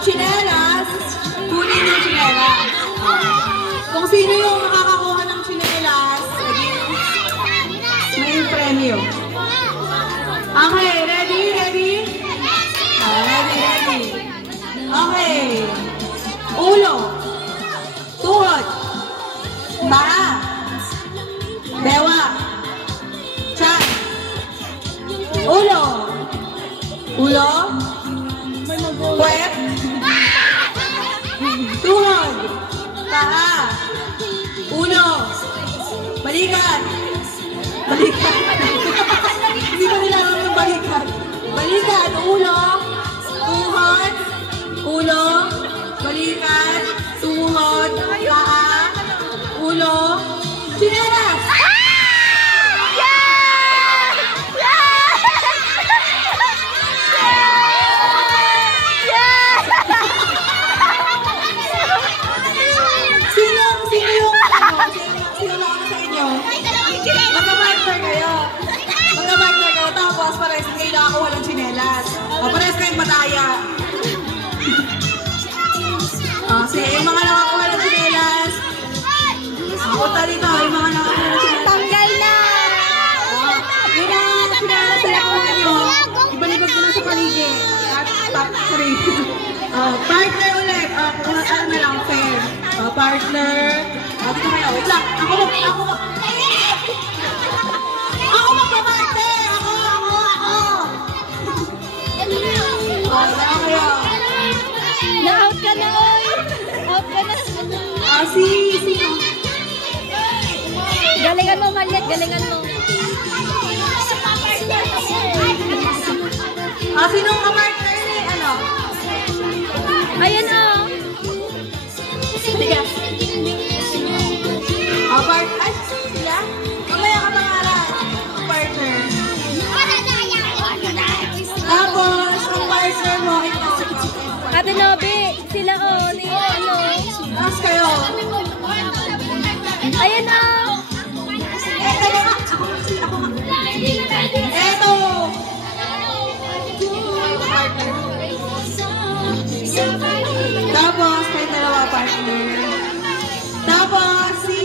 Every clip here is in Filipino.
tsinelas, kunin yung tsinelas. Kung sino yung makakakuha ng tsinelas, may premyo. Okay, ready? Ready? Ready. Okay. Ulo. Tuhod. Paa. Dewa. Tiyan. Ulo. Ulo. Puwet. Tuhod. Paa. Ulo. Balikat. Balikat. Hindi ba nila alam yung balikat? Balikat. Ulo. Tuhod. Ulo. Balikat. Tuhod. Paa. Ulo. Tsinelas. Magka-partner kayo. Magka-partner kayo. Tapos parehas kayo nakakuha ng tsinelas. Parehas kayong mataya. Sige, yung mga nakakuha ng tsinelas. Punta dito, yung mga nakakuha ng tsinelas. Tanggal na! Yung mga tsinelas na nakuha nyo, ibalibag nyo na sa paligid. Partner ulit. Kung ano na lang, fair. Partner. Dito kayo. Wait lang. Ako magpaparte! Ako! Kayo. Na-out ka na, oy! Out ka na! Sino? Galingan mo, Maliat. Galingan mo. Sinong kapartner ni, ano? Ayan, oh! Sige. Partner? Sila? Mamaya ka pangalan. Partner. Tapos, ang partner mo, ito. Ate Nobi, sila, oh, ni, ano? Tapos kayo. Ayan, oh! Eto! Partner. Tapos, kayo dalawa partner. Tapos, si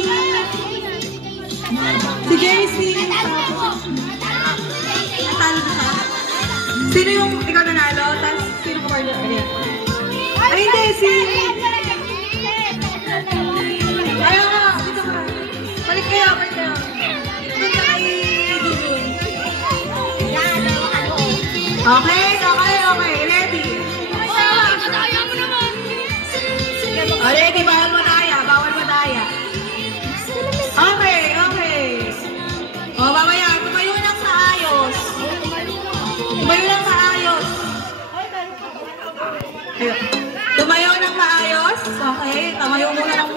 JC. Natalo na siya. Sino yung ikaw nanalo? Tapos, sino ka partner? Ay, hindi, si... Ayaw ka, dito ka. Balik kayo, balik kayo. Dito ka kay Dudun. Okay. Ready? Ready, bawal madaya. Okay. Mamaya, tumayo lang sa ayos. Tumayo ng maayos. Okay, tumayo muna ng...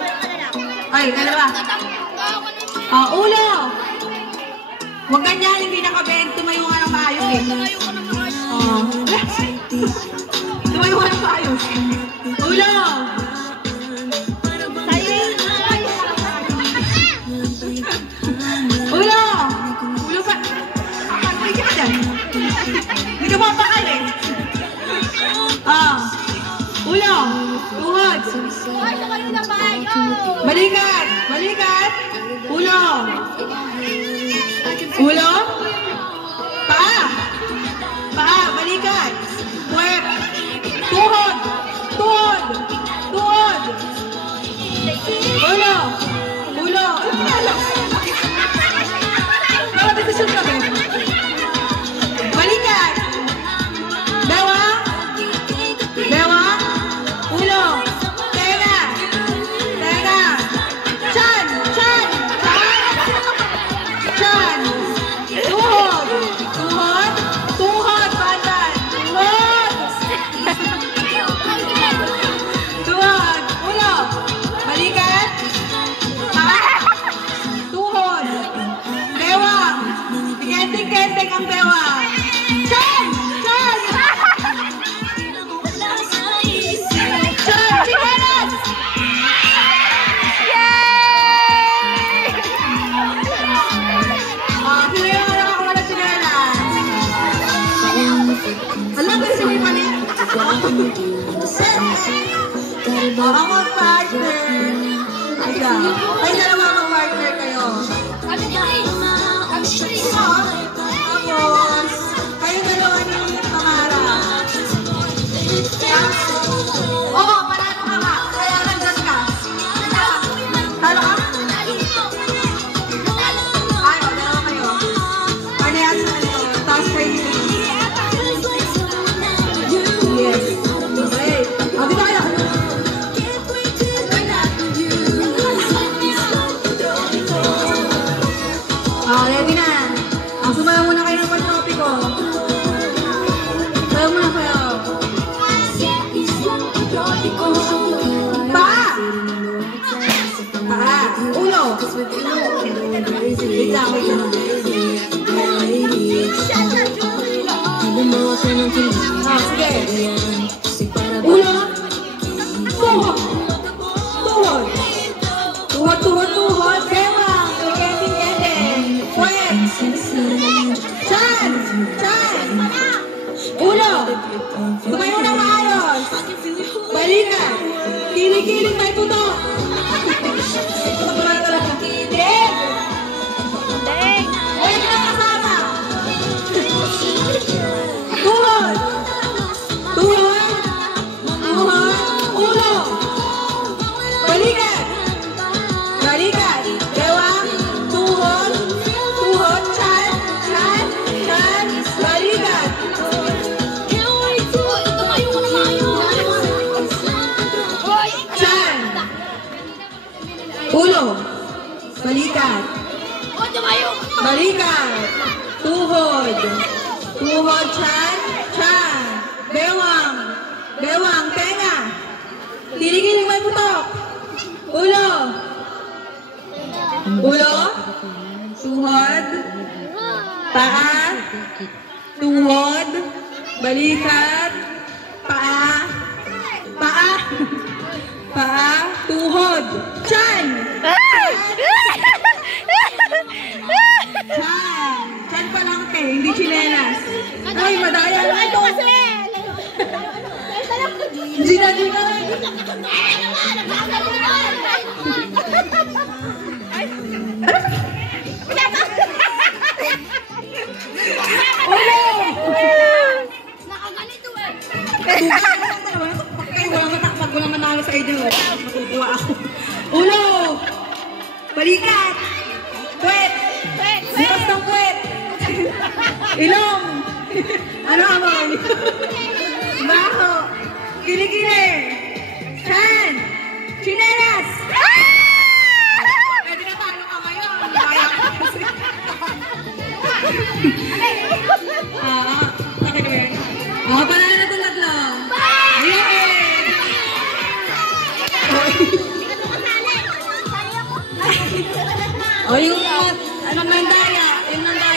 Ay, dalawa. Ulo. Huwag ganyan, hindi nakabend. Tumayo nga ng maayos eh. Tumayo nga ng maayos. Ulo. Ulo pa. Ay, ka dyan. Hindi ka mapakal eh. Ulo. Tuhod. Balikat. Ulo. Paa. Balikat. Puwet. Tuhod. Ulo. Ano pinalo? Desisyon ka ba? Balikat. Dewa. Ulo. Tenga. Tiyan. Tuhod. Badan. Tuhod. Ulo. Balikat. Tuhod. Dewa. Kenting ang dewa. Tiyan. Tsinelas. Sino yung nakakuha ng tsinelas? Alam ko sino yung mali? Ako mag-partner. Ayan. Ay, dalawa mag-partner kayo. Tapos, kayo dalawa ni Tamara. Oo, panalo ka nga. Kaya nandyan ka. Talo ka? Ay, o, dalawa kayo. Parehas na ito. Tapos kayo dito. Yes. Okay. O, dito kayo. Ready na. Sumayaw muna kayo ng pag-topic ko. Sayaw muna kayo. Paa! Paa. Ulo. Wait lang, wait lang. Sige. Ulo. Tuhod. Tuhod. Tuhod, tuhod, tuhod. Bewang. Puwet. Chan. Chan. Ulo. Tumayo na maayos. Balikan. Kilig-kilig may tutok. Kilig. Wait na kasama. Tuhod. Tuhod. Tuhod. Ulo. Balikan. Balikan. Bewang. Tuhod. Tuhod. Chan. Chan. Chan. Balikan. Chan. Ulo. Balikan. Balikan. Tuhod. Tuhod. Chan. Chan. Bewang. Bewang. Tenga. Kilig-kilig may putok. Ulo. Ulo. Tuhod. Paa. Tuhod. Balikat. Paa. Paa. Paa. Tuhod. Chan. Chan. Chan pa lang te. Hindi chinelas. Ay, madaya na ito. Gina. Pag walang manalo sa idol, matutuwa ako. Ulo! Balikat! Puwet! Bukas ng puwet! Ilong! Ano amon? Baho! Kilikili! Chan! Chinelas! Pwede na talo ka ngayon. Kaya ka kasi. Okay. Panalo na itong tatlo. Yay! O yung anong mandaya? Yung mandaya.